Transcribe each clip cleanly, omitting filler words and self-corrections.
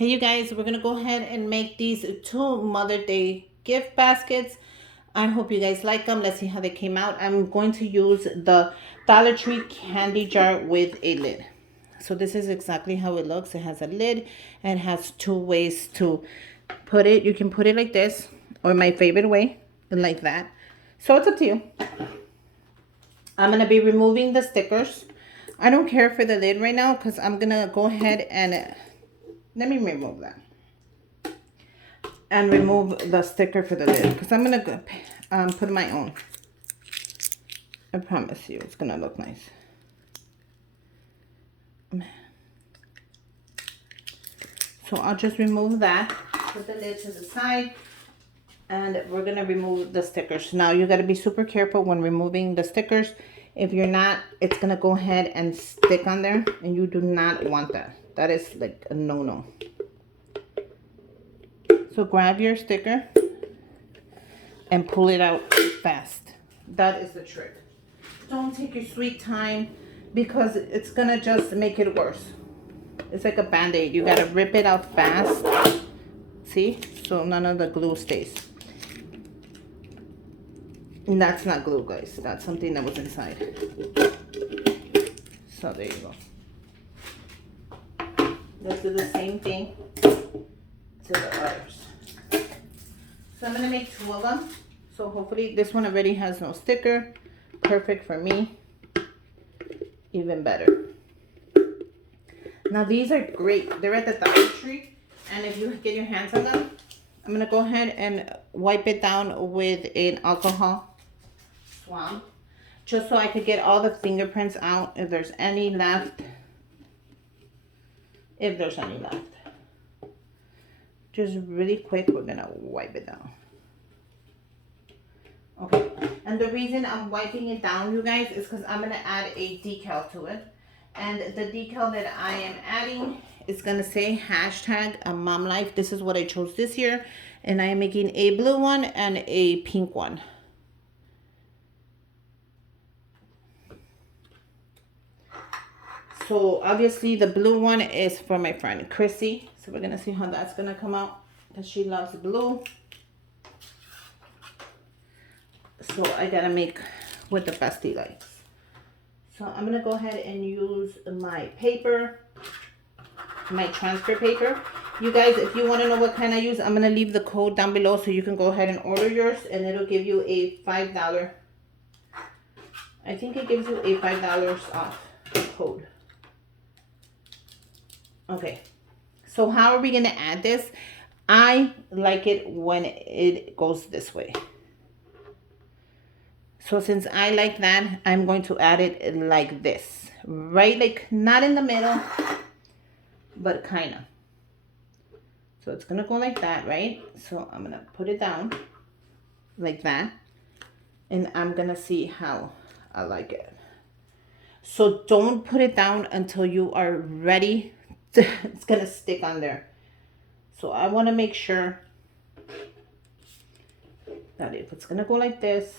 Hey you guys, we're gonna go ahead and make these two Mother Day gift baskets. I hope you guys like them. Let's see how they came out. I'm going to use the Dollar Tree candy jar with a lid. So this is exactly how it looks. It has a lid and has two ways to put it. You can put it like this, or my favorite way, like that. So it's up to you. I'm gonna be removing the stickers. I don't care for the lid right now because I'm gonna go ahead and let me remove that and remove the sticker for the lid because I'm gonna go, put my own. I promise you it's gonna look nice. So I'll just remove that, put the lid to the side, and we're gonna remove the stickers. Now you gotta be super careful when removing the stickers. If you're not, it's gonna go ahead and stick on there, and you do not want that. That is like a no-no. So grab your sticker and pull it out fast. That is the trick. Don't take your sweet time because it's gonna just make it worse. It's like a band-aid. You gotta rip it out fast. See? So none of the glue stays. And that's not glue, guys. That's something that was inside. So there you go. Let's do the same thing to the others. So I'm gonna make two of them. So hopefully this one already has no sticker. Perfect for me. Even better. Now these are great. They're at the Dollar Tree. And if you get your hands on them, I'm gonna go ahead and wipe it down with an alcohol swab. Just so I could get all the fingerprints out if there's any left. If there's any left. Just really quick, we're gonna wipe it down. Okay, and the reason I'm wiping it down, you guys, is because I'm gonna add a decal to it. And the decal that I am adding is gonna say hashtag mom life. This is what I chose this year. And I am making a blue one and a pink one. So obviously the blue one is for my friend Chrissy. So we're gonna see how that's gonna come out because she loves blue. So I gotta make what the bestie likes. So I'm gonna go ahead and use my paper, my transfer paper. You guys, if you wanna know what kind I use, I'm gonna leave the code down below so you can go ahead and order yours and it'll give you a $5. I think it gives you a $5 off code. Okay, so how are we gonna add this? I like it when it goes this way. So since I like that, I'm going to add it like this. Right, like not in the middle, but kind of. So it's gonna go like that, right? So I'm gonna put it down like that. And I'm gonna see how I like it. So don't put it down until you are ready. It's gonna stick on there. So I wanna make sure that if it's gonna go like this,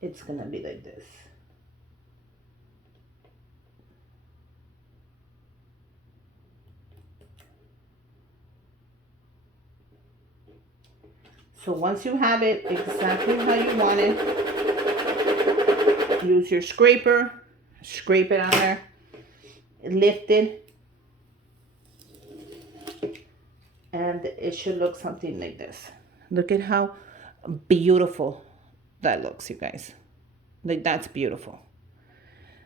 it's gonna be like this. So once you have it exactly how you want it, use your scraper, scrape it on there, lift it, and it should look something like this. Look at how beautiful that looks, you guys. Like that's beautiful.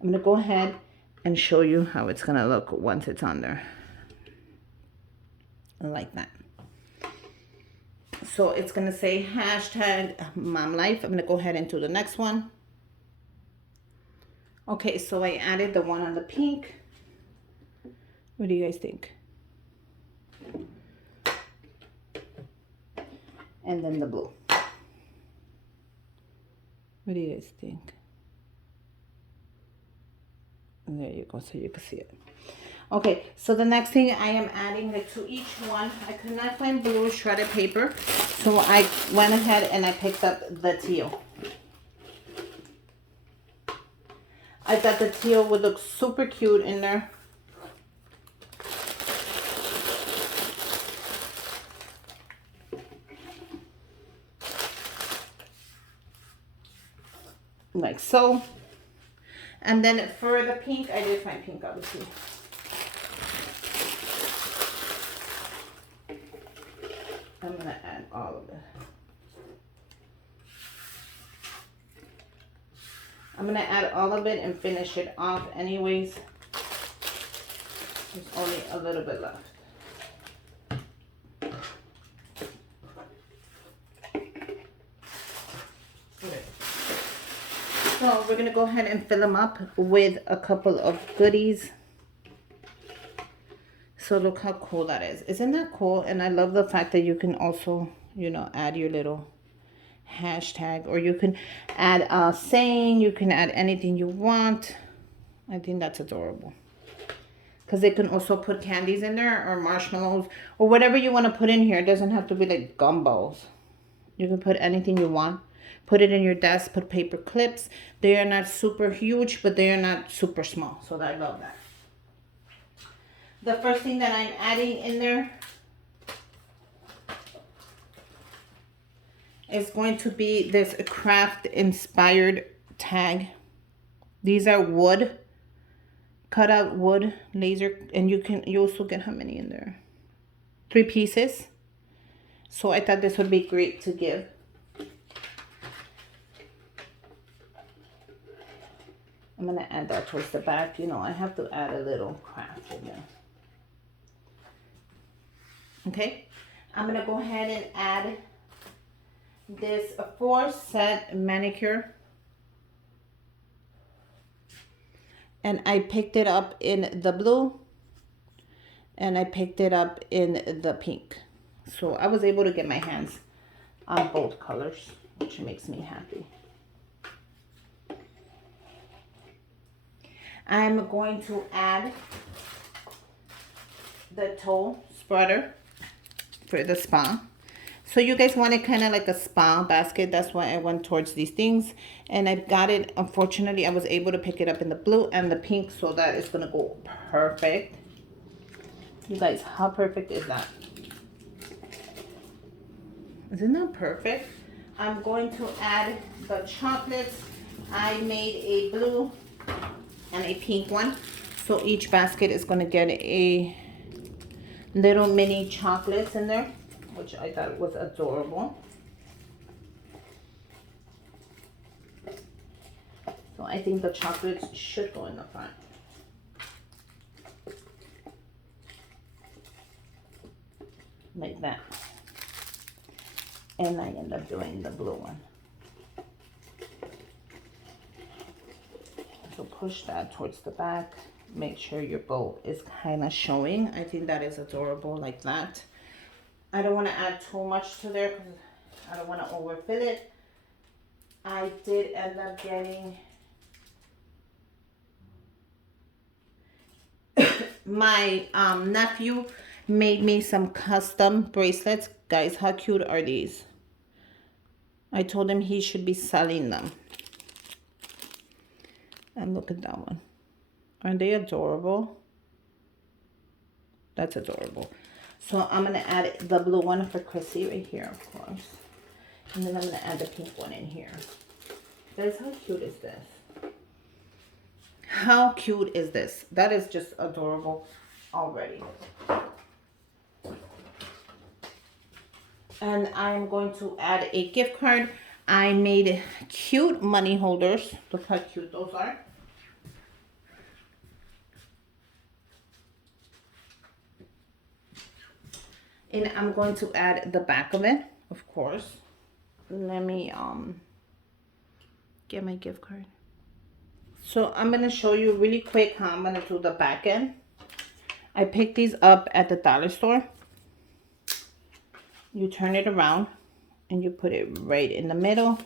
I'm gonna go ahead and show you how it's gonna look once it's on there. Like that. So it's gonna say hashtag mom life. I'm gonna go ahead and do the next one. Okay, so I added the one on the pink. What do you guys think? And then the blue. What do you guys think? And there you go, so you can see it. Okay, so the next thing I am adding to each one, I could not find blue shredded paper, so I went ahead and I picked up the teal. I thought the teal would look super cute in there. like so. And then for the pink, I did find pink, obviously. I'm gonna add all of it. I'm gonna add all of it and finish it off anyways. There's only a little bit left. Okay. So we're gonna go ahead and fill them up with a couple of goodies. So look how cool that is. Isn't that cool? And I love the fact that you can also, you know, add your little hashtag, or you can add a saying, you can add anything you want. I think that's adorable. Because they can also put candies in there, or marshmallows, or whatever you want to put in here. It doesn't have to be like gumballs. You can put anything you want. Put it in your desk, put paper clips. They are not super huge, but they are not super small. So I love that. The first thing that I'm adding in there is going to be this craft inspired tag. These are wood, cut out wood, laser, and you also get how many in there? 3 pieces. So I thought this would be great to give. I'm gonna add that towards the back. You know, I have to add a little craft in there. Okay, I'm gonna go ahead and add this 4-set manicure, and I picked it up in the blue and I picked it up in the pink. So I was able to get my hands on both colors, which makes me happy. I'm going to add the toe spreader for the spa. So you guys want it kind of like a spa basket. That's why I went towards these things. And I've got it. Unfortunately, I was able to pick it up in the blue and the pink. So that is going to go perfect. You guys, how perfect is that? Isn't that perfect? I'm going to add the chocolates. I made a blue and a pink one. So each basket is going to get a little mini chocolates in there, which I thought was adorable. So I think the chocolates should go in the front. Like that. And I end up doing the blue one. So push that towards the back. Make sure your bow is kind of showing. I think that is adorable like that. I don't want to add too much to there because I don't want to overfill it. I did end up getting my nephew made me some custom bracelets. Guys, how cute are these? I told him he should be selling them. And look at that one. Aren't they adorable? That's adorable. So I'm going to add the blue one for Chrissy right here, of course. And then I'm going to add the pink one in here. Guys, how cute is this? How cute is this? That is just adorable already. And I'm going to add a gift card. I made cute money holders. Look how cute those are. And I'm going to add the back of it, of course. Let me get my gift card. So I'm going to show you really quick how I'm going to do the back end. I picked these up at the dollar store. You turn it around and you put it right in the middle.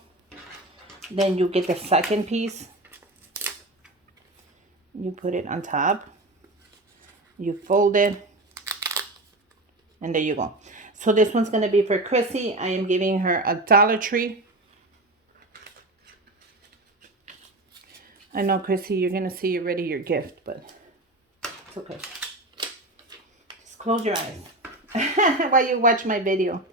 Then you get the second piece. You put it on top. You fold it. And there you go. So this one's going to be for Chrissy. I am giving her a Dollar Tree. I know, Chrissy, you're going to see already your gift, but it's okay. Just close your eyes while you watch my video.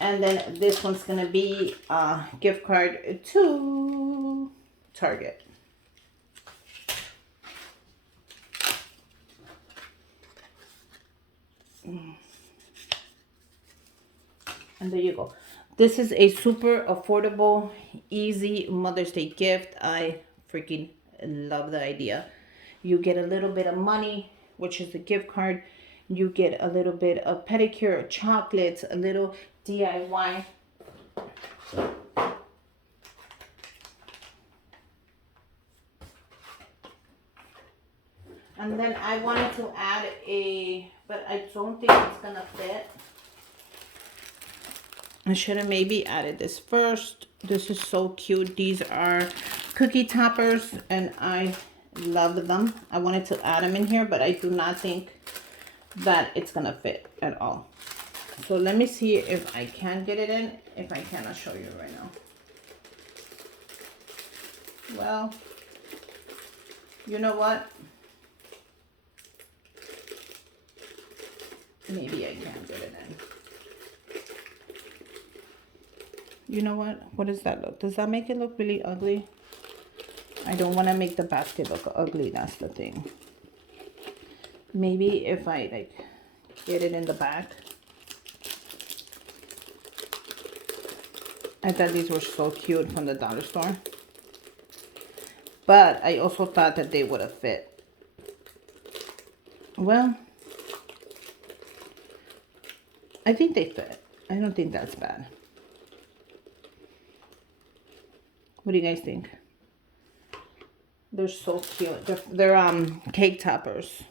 And then this one's gonna be a gift card to Target. And there you go. This is a super affordable, easy Mother's Day gift. I freaking love the idea. You get a little bit of money, which is the gift card. You get a little bit of pedicure, chocolates, a little DIY. And then I wanted to add but I don't think it's gonna fit. I should have maybe added this first. This is so cute. These are cookie toppers and I love them. I wanted to add them in here, but I do not think that it's gonna fit at all. So let me see if I can get it in. If I can, I'll show you right now. Well, you know what? Maybe I can get it in. You know what? What does that look? Does that make it look really ugly? I don't want to make the basket look ugly. That's the thing. Maybe if I like get it in the back. I thought these were so cute from the dollar store. But I also thought that they would have fit. Well, I think they fit. I don't think that's bad. What do you guys think? They're so cute. They're cake toppers.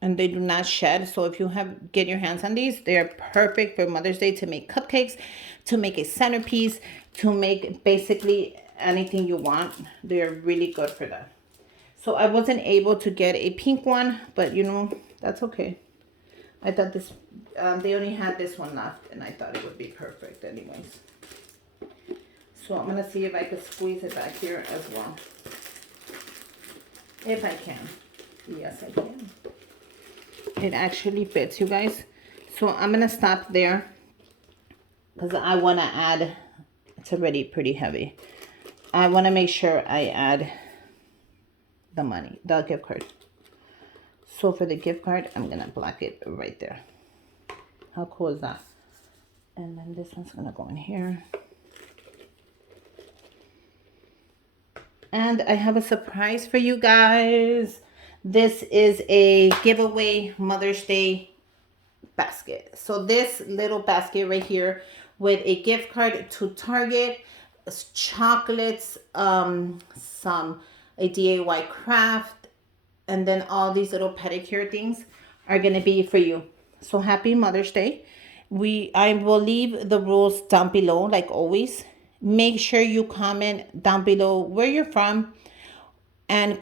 And they do not shed. So if you get your hands on these, they are perfect for Mother's Day to make cupcakes, to make a centerpiece, to make basically anything you want. They're really good for that. So I wasn't able to get a pink one, but you know, that's okay. I thought this, they only had this one left and I thought it would be perfect anyways. So I'm going to see if I could squeeze it back here as well. If I can. Yes, I can. It actually fits, you guys. So I'm going to stop there because I want to add, it's already pretty heavy. I want to make sure I add the money, the gift card. So for the gift card, I'm going to block it right there. How cool is that? And then this one's going to go in here. And I have a surprise for you guys. This is a giveaway Mother's Day basket. So this little basket right here with a gift card to Target, chocolates, a DIY craft, and then all these little pedicure things are going to be for you. So happy Mother's Day. I will leave the rules down below like always. Make sure you comment down below where you're from and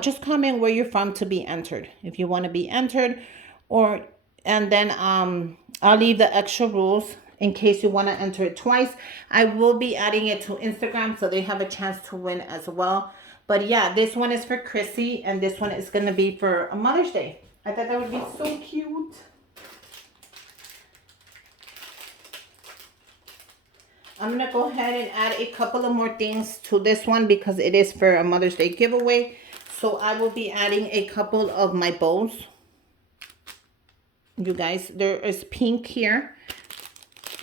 just comment where you're from to be entered if you want to be entered, and then I'll leave the extra rules in case you want to enter it twice. I will be adding it to Instagram so they have a chance to win as well. But yeah, this one is for Chrissy and this one is going to be for a Mother's Day. I thought that would be so cute. I'm going to go ahead and add a couple of more things to this one because it is for a Mother's Day giveaway. So I will be adding a couple of my bows. You guys, there is pink here.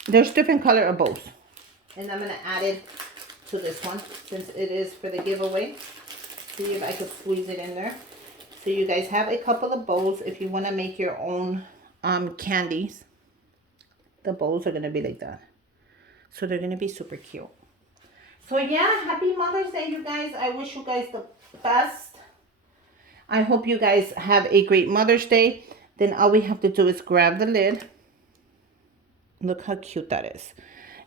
There's different color of bows. And I'm going to add it to this one since it is for the giveaway. See if I can squeeze it in there. So you guys have a couple of bows if you want to make your own candies. The bows are going to be like that. So they're going to be super cute. So yeah, happy Mother's Day, you guys. I wish you guys the best. I hope you guys have a great Mother's Day. Then all we have to do is grab the lid. Look how cute that is.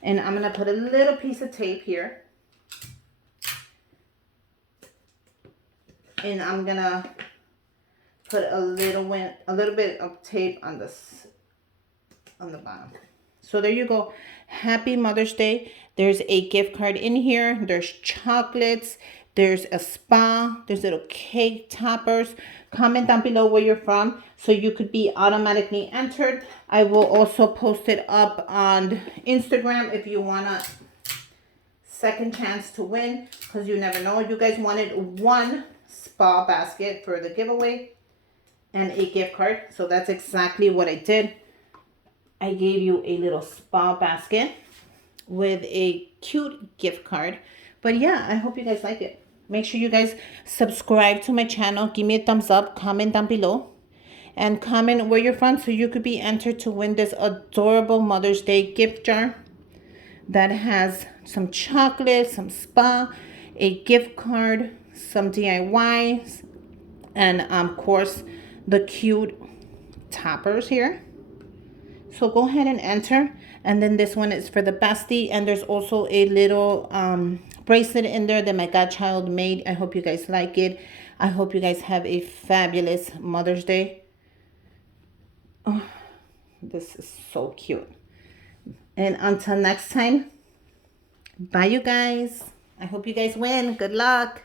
And I'm going to put a little piece of tape here. And I'm going to put a little bit of tape on the bottom. So there you go. Happy Mother's Day. There's a gift card in here. There's chocolates. There's a spa. There's little cake toppers. Comment down below where you're from so you could be automatically entered. I will also post it up on Instagram if you want a second chance to win, because you never know. You guys wanted one spa basket for the giveaway and a gift card, so that's exactly what I did. I gave you a little spa basket with a cute gift card. But yeah, I hope you guys like it. Make sure you guys subscribe to my channel. Give me a thumbs up. Comment down below. And comment where you're from so you could be entered to win this adorable Mother's Day gift jar that has some chocolate, some spa, a gift card, some DIYs, and of course the cute toppers here. So go ahead and enter. And then this one is for the bestie, and there's also a little bracelet in there that my godchild made. I hope you guys like it. I hope you guys have a fabulous Mother's Day. Oh, this is so cute. And until next time, bye you guys. I hope you guys win. Good luck.